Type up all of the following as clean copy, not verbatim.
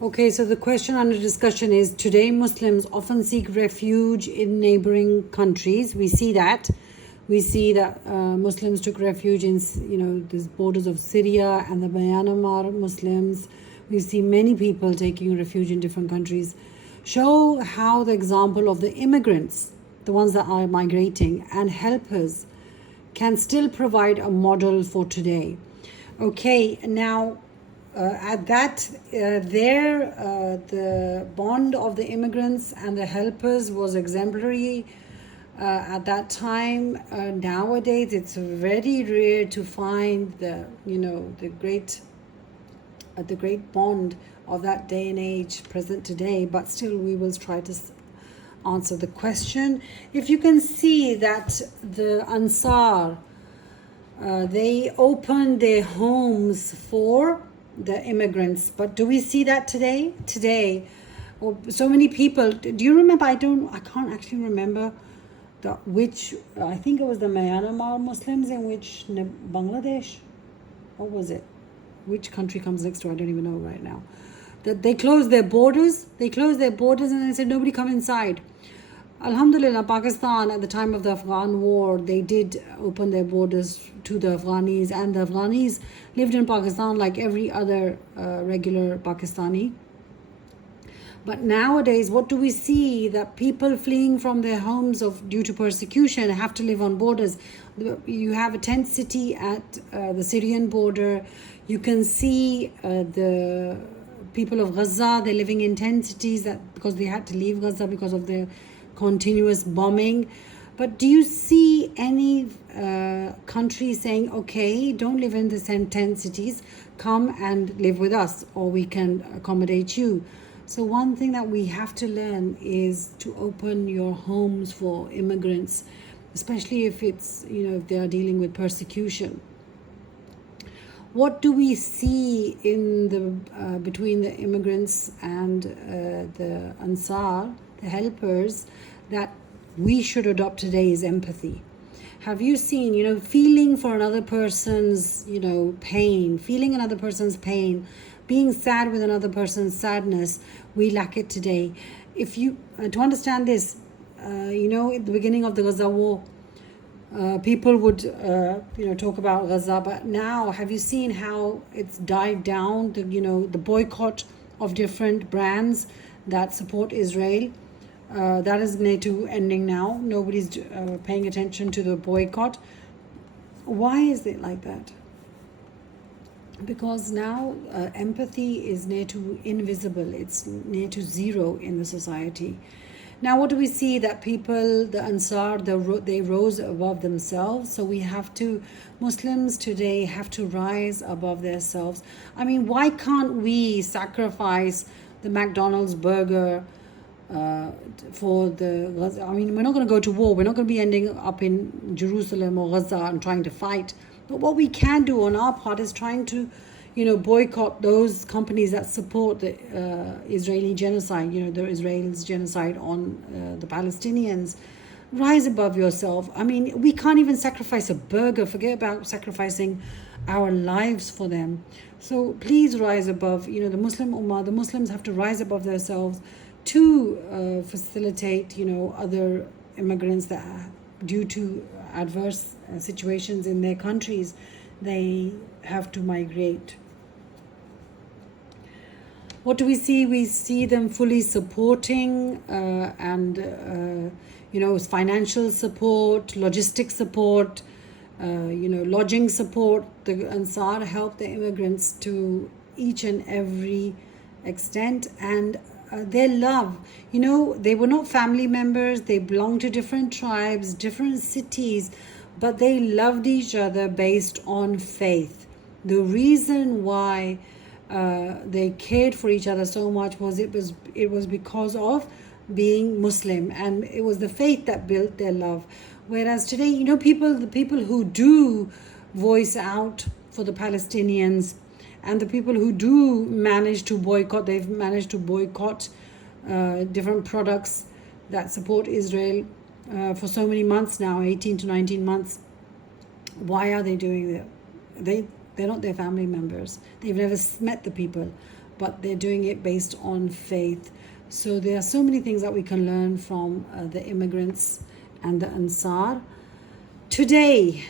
Okay, so the question under discussion is, today Muslims often seek refuge in neighboring countries. We see that. We see that Muslims took refuge in, the borders of Syria and the Myanmar Muslims. We see many people taking refuge in different countries. Show how the example of the immigrants, the ones that are migrating, and helpers can still provide a model for today. Okay, now at that the bond of the immigrants and the helpers was exemplary at that time. Nowadays it's very rare to find the great bond of that day and age present today, but still we will try to answer the question. If you can see that the Ansar, they opened their homes for the immigrants, but do we see that today? So many people. Do you remember? I can't actually remember which. I think it was the Myanmar Muslims in which Bangladesh. What was it? Which country comes next to? I don't even know right now. That they closed their borders. They closed their borders and they said nobody come inside. Alhamdulillah, Pakistan at the time of the Afghan war, they did open their borders to the Afghanis, and the Afghanis lived in Pakistan like every other regular Pakistani. But nowadays, what do we see? That people fleeing from their homes due to persecution have to live on borders. You have a tent city at the Syrian border. You can see the people of Gaza, they're living in tent cities because they had to leave Gaza because of the continuous bombing. But do you see any country saying, okay, don't live in the same tent cities, come and live with us, or we can accommodate you? So one thing that we have to learn is to open your homes for immigrants, especially if it's, if they are dealing with persecution. What do we see in the between the immigrants and the Ansar, the helpers, that we should adopt today is empathy. Have you seen, feeling for another person's, pain, feeling another person's pain, being sad with another person's sadness? We lack it today. If you, to understand this, at the beginning of the Gaza war, people would, talk about Gaza, but now have you seen how it's died down? The boycott of different brands that support Israel. That is near to ending now. Nobody's paying attention to the boycott. Why is it like that? Because now empathy is near to invisible. It's near to zero in the society. Now what do we see? That people, the Ansar, they rose above themselves. So Muslims today have to rise above themselves. I mean, why can't we sacrifice the McDonald's burger for the Gaza? I mean, we're not going to go to war. We're not going to be ending up in Jerusalem or Gaza and trying to fight. But what we can do on our part is trying to, boycott those companies that support the Israeli genocide, the Israel's genocide on the Palestinians. Rise above yourself. I mean, we can't even sacrifice a burger. Forget about sacrificing our lives for them. So please rise above, the Muslim Ummah. The Muslims have to rise above themselves to facilitate, other immigrants that, due to adverse situations in their countries, they have to migrate. What do we see? We see them fully supporting and financial support, logistic support, lodging support. The Ansar help the immigrants to each and every extent, and their love, they were not family members, they belonged to different tribes, different cities, but they loved each other based on faith. The reason why they cared for each other so much was it was because of being Muslim, and it was the faith that built their love. Whereas today, the people who do voice out for the Palestinians, and the people who do manage to boycott, they've managed to boycott different products that support Israel for so many months now, 18 to 19 months. Why are they doing that? They're not their family members. They've never met the people. but they're doing it based on faith. So there are so many things that we can learn from the immigrants and the Ansar. Today,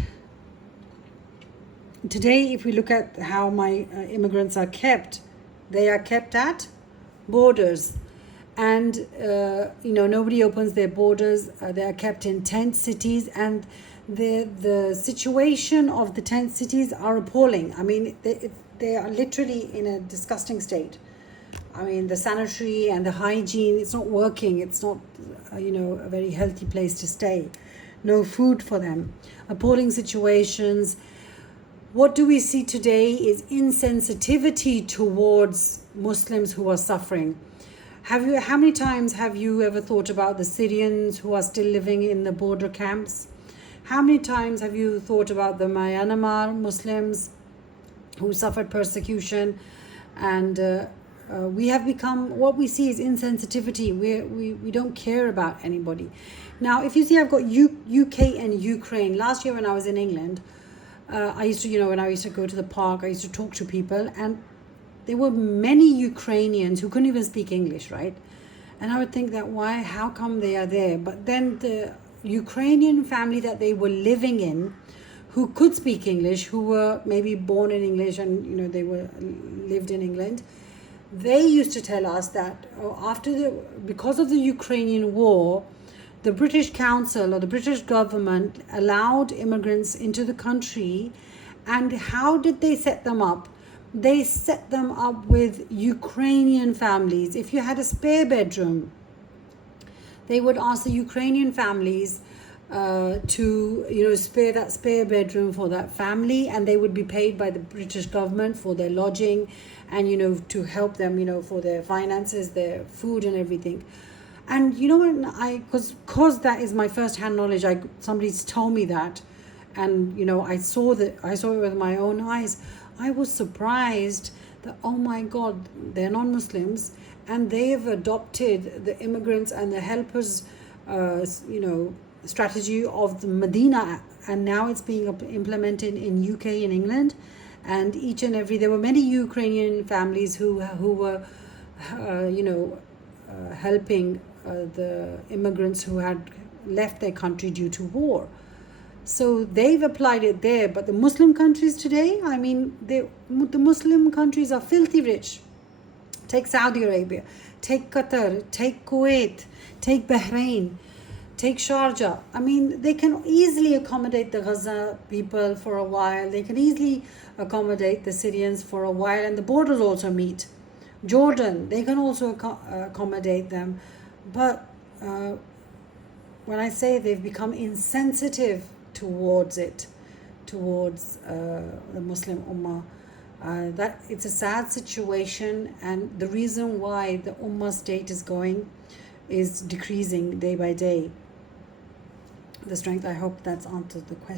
if we look at how my immigrants are kept, they are kept at borders. And, nobody opens their borders. They are kept in tent cities. And the situation of the tent cities are appalling. I mean, they are literally in a disgusting state. I mean, the sanitary and the hygiene, it's not working. It's not, a very healthy place to stay. No food for them. Appalling situations. What do we see today is insensitivity towards Muslims who are suffering. How many times have you ever thought about the Syrians who are still living in the border camps? How many times have you thought about the Myanmar Muslims who suffered persecution? And we have become, what we see is insensitivity. We don't care about anybody. Now, if you see, I've got UK and Ukraine. Last year when I was in England, I used to, when I used to go to the park, I used to talk to people, and there were many Ukrainians who couldn't even speak English, right? And I would think that how come they are there? But then the Ukrainian family that they were living in, who could speak English, who were maybe born in English and, they lived in England, they used to tell us that because of the Ukrainian war, the British Council or the British government allowed immigrants into the country. And how did they set them up? They set them up with Ukrainian families. If you had a spare bedroom, they would ask the Ukrainian families to spare that spare bedroom for that family, and they would be paid by the British government for their lodging and to help them for their finances, their food and everything. And when because that is my first hand knowledge, somebody's told me that, and I saw it with my own eyes. I was surprised that, oh my God, they're non-Muslims and they've adopted the immigrants and the helpers strategy of the Medina, and now it's being implemented in UK and England. And there were many Ukrainian families who were helping the immigrants who had left their country due to war. So they've applied it there. But the Muslim countries today, the Muslim countries are filthy rich. Take Saudi Arabia, take Qatar, take Kuwait, take Bahrain, take Sharjah. They can easily accommodate the Gaza people for a while. They can easily accommodate the Syrians for a while. And the borders also meet. Jordan, they can also accommodate them. But when I say they've become insensitive towards the Muslim Ummah, that it's a sad situation, and the reason why the Ummah state is decreasing day by day. The strength, I hope that's answered the question.